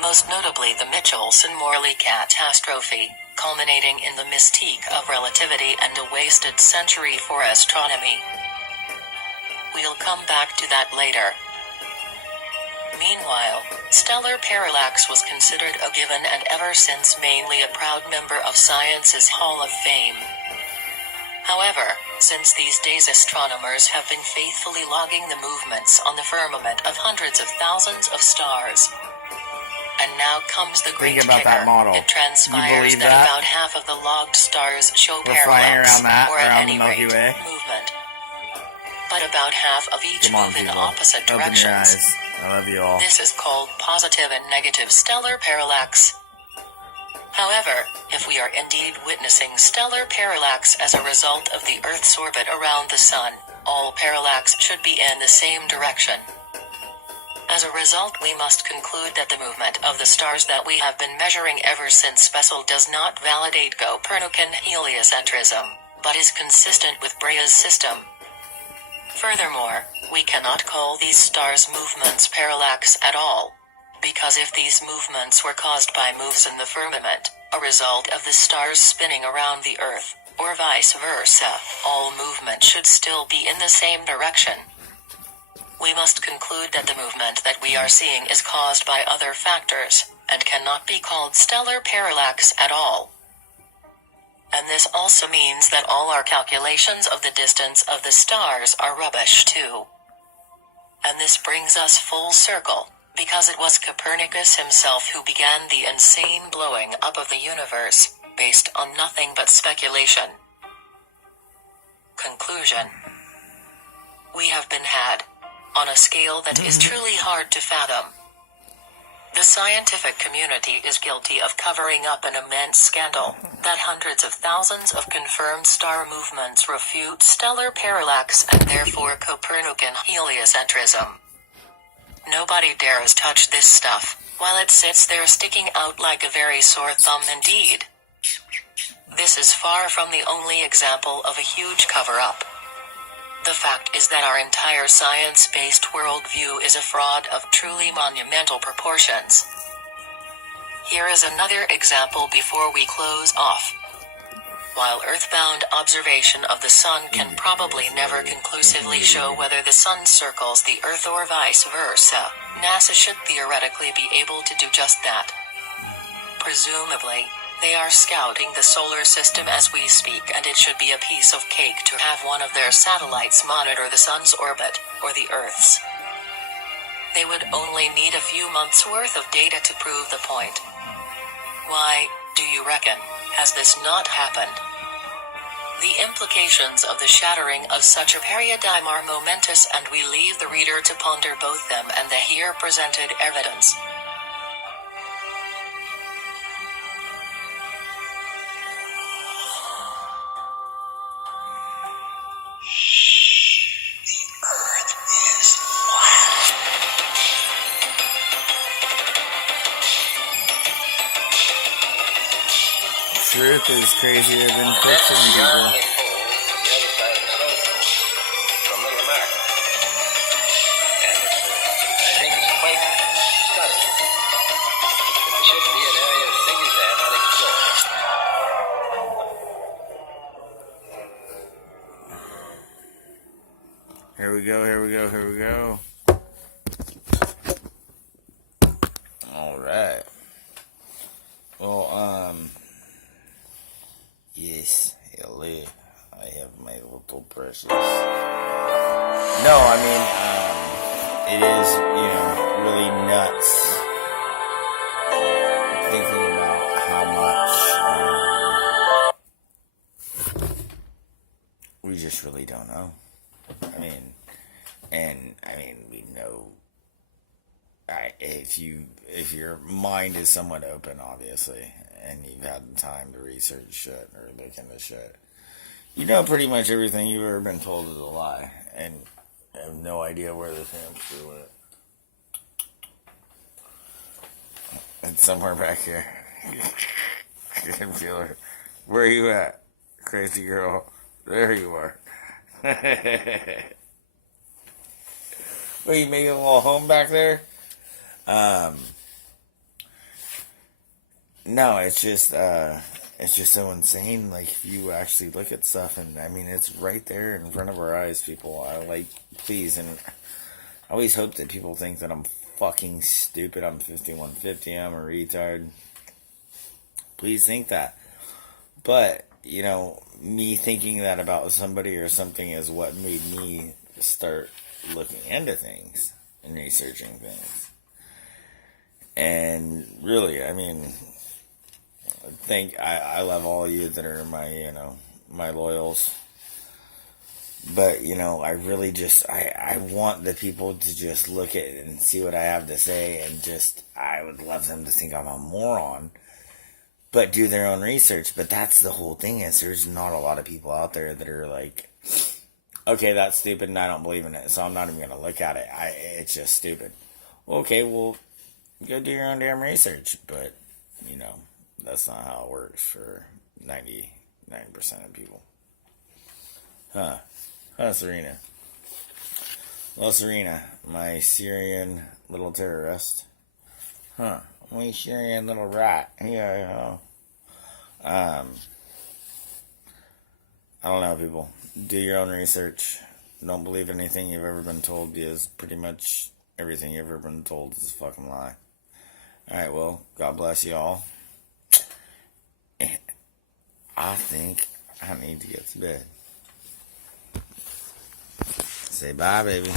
most notably the Michelson-Morley catastrophe, culminating in the mystique of relativity and a wasted century for astronomy. We'll come back to that later. Meanwhile, stellar parallax was considered a given and ever since mainly a proud member of science's Hall of Fame. However, since these days astronomers have been faithfully logging the movements on the firmament of hundreds of thousands of stars. And now comes the great kicker. That model. It transpires that about half of the logged stars show parallax, or at any rate, movement. But about half of each move in opposite directions. Open your eyes. I love you all. This is called positive and negative stellar parallax. However, if we are indeed witnessing stellar parallax as a result of the Earth's orbit around the Sun, all parallax should be in the same direction. As a result, we must conclude that the movement of the stars that we have been measuring ever since Bessel does not validate Copernican heliocentrism, but is consistent with Brahe's system. Furthermore, we cannot call these stars' movements parallax at all, because if these movements were caused by moves in the firmament, a result of the stars spinning around the Earth, or vice versa, all movement should still be in the same direction. We must conclude that the movement that we are seeing is caused by other factors, and cannot be called stellar parallax at all. And this also means that all our calculations of the distance of the stars are rubbish too. And this brings us full circle, because it was Copernicus himself who began the insane blowing up of the universe, based on nothing but speculation. Conclusion. We have been had, on a scale that is truly hard to fathom. The scientific community is guilty of covering up an immense scandal, that hundreds of thousands of confirmed star movements refute stellar parallax and therefore Copernican heliocentrism. Nobody dares touch this stuff, while it sits there sticking out like a very sore thumb indeed. This is far from the only example of a huge cover-up. The fact is that our entire science-based worldview is a fraud of truly monumental proportions. Here is another example before we close off. While earthbound observation of the Sun can probably never conclusively show whether the Sun circles the Earth or vice versa, NASA should theoretically be able to do just that. Presumably, they are scouting the solar system as we speak, and it should be a piece of cake to have one of their satellites monitor the Sun's orbit, or the Earth's. They would only need a few months' worth of data to prove the point. Why, do you reckon, has this not happened? The implications of the shattering of such a paradigm are momentous, and we leave the reader to ponder both them and the here presented evidence. Truth is crazier than fiction, people. Here we go, here we go, here we go. Alright. Well, yes, hello. I have my little precious. No, I mean, it is, really nuts thinking about how much we just really don't know. We know. If your mind is somewhat open, obviously, and you've had time to research shit or look into shit, you know pretty much everything you've ever been told is a lie, and have no idea where this hamster went. It's somewhere back here. I can feel her. Where are you at, crazy girl? There you are. Well, you making a little home back there? No, it's just so insane. Like, if you actually look at stuff, and I mean, it's right there in front of our eyes, people. Please, and I always hope that people think that I'm fucking stupid. I'm 5150. I'm a retard. Please think that. But, me thinking that about somebody or something is what made me start looking into things and researching things. And really, I mean, I love all of you that are my loyals. But, I really I want the people to just look at it and see what I have to say, and I would love them to think I'm a moron, but do their own research. But that's the whole thing, is there's not a lot of people out there that are like, okay, that's stupid and I don't believe in it, so I'm not even going to look at it. It's just stupid. Okay, well, go do your own damn research. But, that's not how it works for 99% of people. Huh, Serena? Well, Serena, my Syrian little terrorist. Huh, my Syrian little rat. Yeah. I don't know, people. Do your own research. Don't believe anything you've ever been told, because pretty much everything you've ever been told is a fucking lie. Alright, well, God bless you all. I think I need to get to bed. Say bye, baby.